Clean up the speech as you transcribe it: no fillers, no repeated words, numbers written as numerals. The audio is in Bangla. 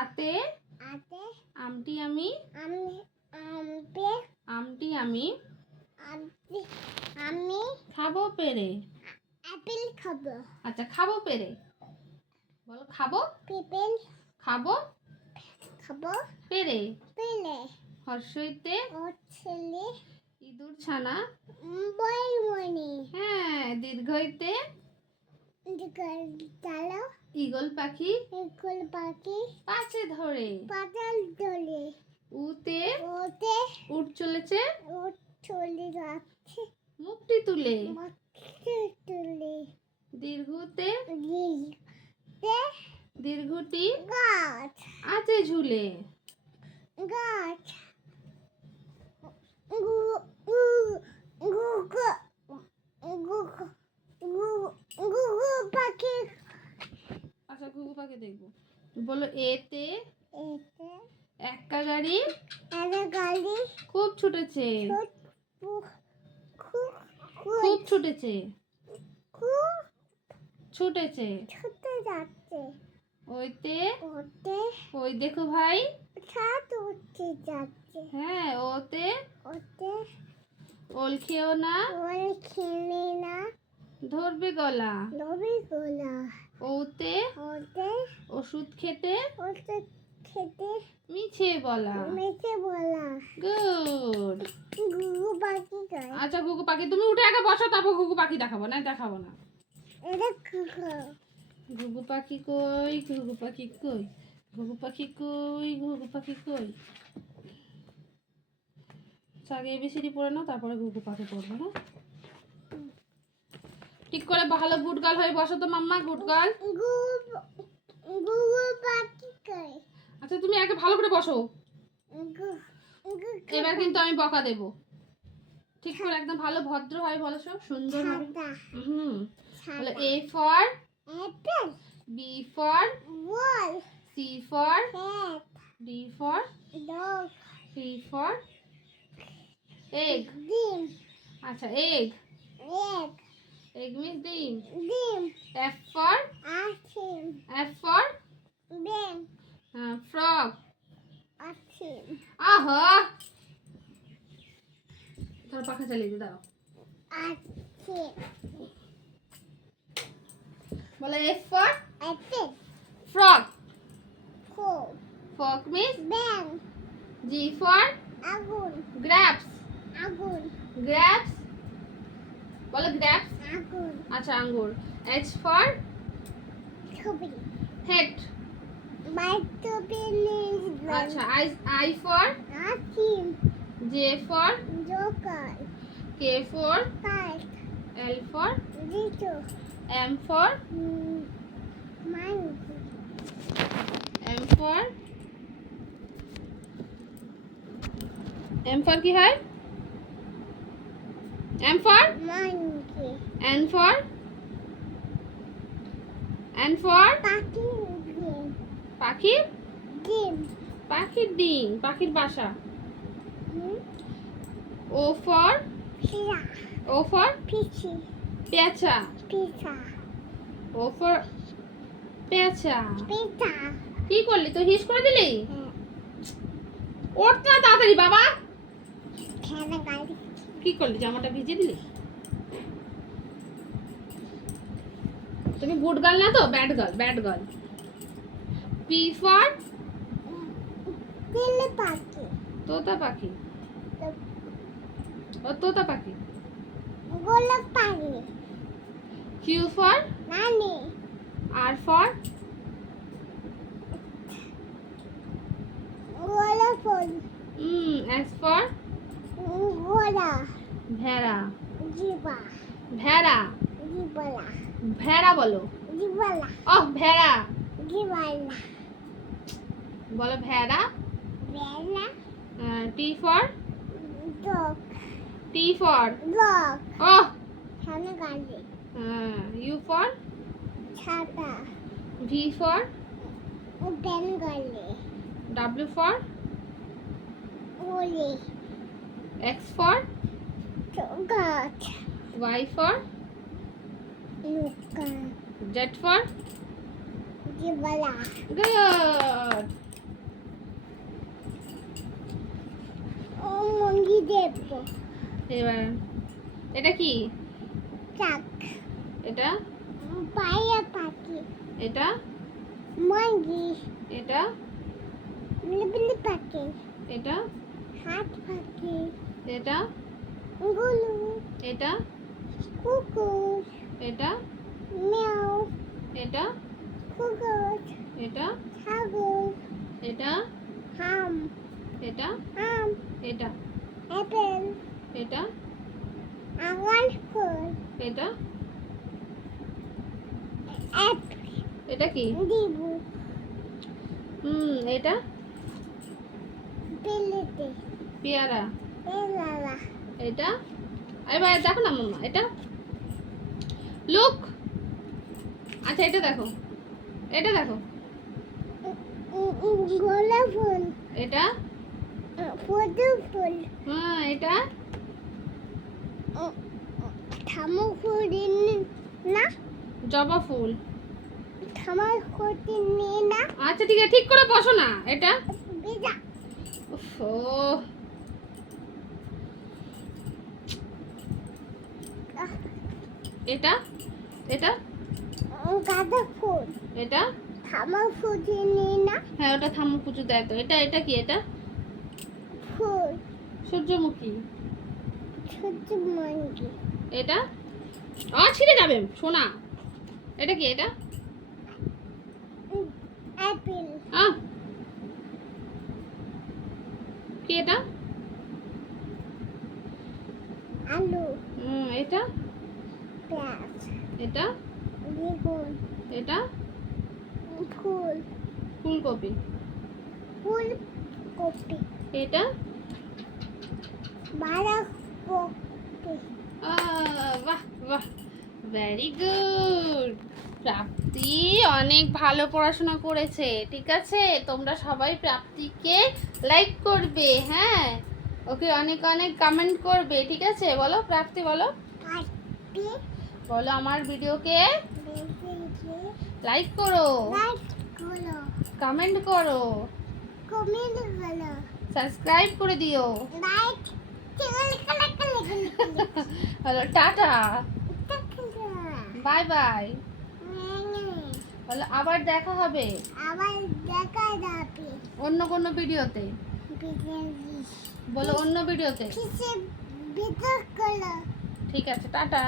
আতে আতে আমটি আমি আমটি আমি আমি খাবো পেরে। আপেল খাবো। আচ্ছা, খাবো পেরে বলো। খাবো পেপেল খাবো খাবো পেরে। পেলে হর্ষইতে ও ছেলে ইঁদুর ছানা। বই মনি হ্যাঁ। দীর্ঘইতে চালো ঈগল পাখি একুল পাখি পাছে ধরে। পাতাল দলে উতে ওতে উঠ চলেছে ও চলে যাচ্ছে মুখটি তুলে। মাকে তুলে দীর্ঘতে দিতে দীর্ঘটি গাছ আছে ঝুলে। গাছ গু গু গু গু গু গু পাখি। আচ্ছা, ঘুঘু পাখি দেখবো। বলো এতে এতে এক্কা গাড়ি একটা গাড়ি খুব ছুটেছে। খুব ছুটেছে খুব ছুটেছে। ছুটে যাচ্ছে ওইতে ওতে ওই দেখো ভাই। ছাদ উঠে যাচ্ছে হ্যাঁ। ওতে ওতে ওল খেও না ওর খেলে না ধরবে গলা। লবি গোলা ওতে ওতে ওষুধ খেতে ওতে খেতে মিছে বলা। মেছে বলা গুড। গুগু পাখি গায় আচ্ছা, ঘুঘু পাখি তুমি উঠে আগে বসো, তারপর ঘুঘু পাখি দেখাবো। না, দেখাবো না। এটা কুকু ঘুঘু পাখি কই, ঘুঘু পাখি কই, ঘুঘু পাখি কই, ঘুঘু পাখি কই। আগে এবিসিডি পড়ে নাও, তারপরে ঘুঘু পাখি পড়বে। হ্যাঁ, ঠিক করে ভালো গুড গার্ল হয়ে বসো তো মাম্মা। Good girl. গুগু পাখি গায় আচ্ছা, তুমি আগে ভালো করে বসো। গুগু এবার কিন্তু আমি বকা দেব। ঠিক করে একদম ভালো ভদ্র হয় বলো, সব সুন্দর হবে। হুম। বলো A for apple B for ball C for cat D for dog C for egg. ডিম আচ্ছা, এগ এগ এগ মিন্স ডিম। ডিম এফ ফর আছিম এফ ফর বেন ফ্রগ। আছিম আহা, ধর পাখা চালিয়ে দাও। আছিম বলো এফ ফর অ্যাপেল ফ্রগ। ফো ফ্রগ মিন্স ব্যাং জি ফর আগুন গ্রাপস। আগুন গ্রাপস বলো, গ্রাপস। আগুন আচ্ছা, আঙ্গুর। এইচ ফর ছবি হেড। বাইটো পেনিস আচ্ছা, I for Asim J for joker K for kite L for জিটো M for monkey M for কি হয়? M for monkey N for পাখি ডিম পাখি। ডিম পাখির ডিম, পাখির বাসা। হুম ও ফর শিরা ও ফর পিছি পেঁচা। পিছা ও ফর পেঁচা। পিতা কি করলি তুই? হিস করে দিলি? হ্যাঁ ওঠ না তাড়াতাড়ি বাবা। খেলা গাড়ি কি করলি? জামাটা ভিজে দিলি? তুমি গুড গার্ল না তো, bad girl. Bad girl. P for তেলে পাখি তোতা পাখি। ও তোতা পাখি। গোলাপ পাখি কিউ ফর নানি আর ফর গোলাপ ফুল এস ফর গোলা ভেড়া। জিবা ভেড়া জিবালা ভেড়া বলো। জিবালা ওহ, ভেড়া জিবালা বলো। ভেড়া। বেলা T for dog T for dog ওহ। খেলা গাড়ি ইউ ফর ছাতা ভি ফর পেন গাড়ি ডাব্লিউ ফর ওলি এক্স ফর গাছ ওয়াই ফর লুকা জেড ফর জিবালা গুড। দেবো এবার এটা কি? চাক এটা পায়ে পাখি এটা মুরগি এটা বিলি পাখি এটা হাত পাখি এটা গুলু এটা কুকুর এটা মিয়াও এটা কুকুর এটা ছাগল এটা হাম এটা আম এটা অ্যাপেল এটা আঙুর ফুল এটা অ্যাপেল এটা কি? দিবু এটা পেলেতে পেয়ারা পেলালা এটা এবার দেখো না মাম্মা এটা লুক। আচ্ছা এটা দেখো, এটা দেখো, গোলাপ ফুল এটা পদ্ম ফুল হ্যাঁ এটা থামো ফুল না জবা ফুল। থামার ক্ষতি নেই না আচ্ছা ঠিক আছে, ঠিক করে বসো না। এটা বিজা ও এটা এটা গাঁদা ফুল এটা থামার ক্ষতি নেই না হ্যাঁ ওটা থামু পুজো দেয় তো। এটা এটা কি? এটা ফুল সূর্যমুখী। সূর্যমুখী এটা ছিঁড়ে যাবে সোনা। এটা কি? এটা অ্যাপেল কি? এটা আলু এটা পেঁয়াজ এটা বেগুন এটা ফুল ফুলকপি। ফুলকপি এটা বাঁধাকপি বাহ বাহ, ভেরি গুড। প্রাপ্তি অনেক ভালো পড়াশোনা করেছে। ঠিক আছে, তোমরা সবাই প্রাপ্তিকে লাইক করবে। হ্যাঁ, ওকে অনেক অনেক কমেন্ট করবে। ঠিক আছে, বলো প্রাপ্তি, বলো কাটি বলো আমার ভিডিওকে বেশি লাইক করো, লাইক করো কমেন্ট করো, কমেন্ট করো সাবস্ক্রাইব করে দিও। লাইক চল কলা কলা হলো টাটা, কলা বাই বাই। বলো আবার দেখা হবে আবার দেখা যাবে অন্য কোনো ভিডিওতে। বিদেশি বলো অন্য ভিডিওতে। কিসে বিতর্ক করো ঠিক আছে, টাটা।